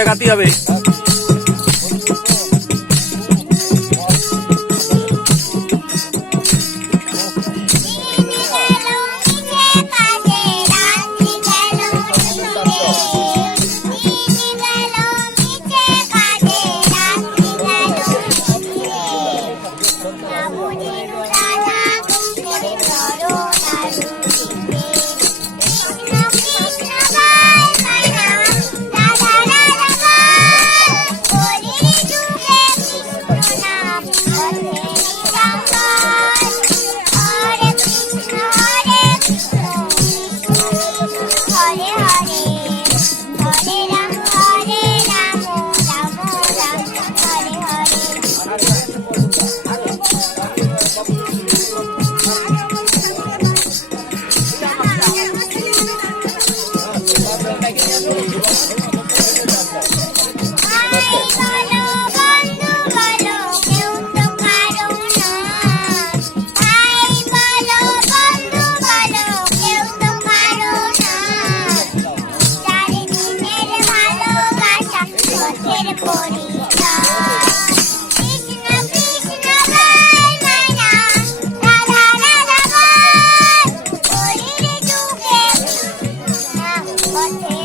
করে গাতি হবে Yeah. Молодец. One.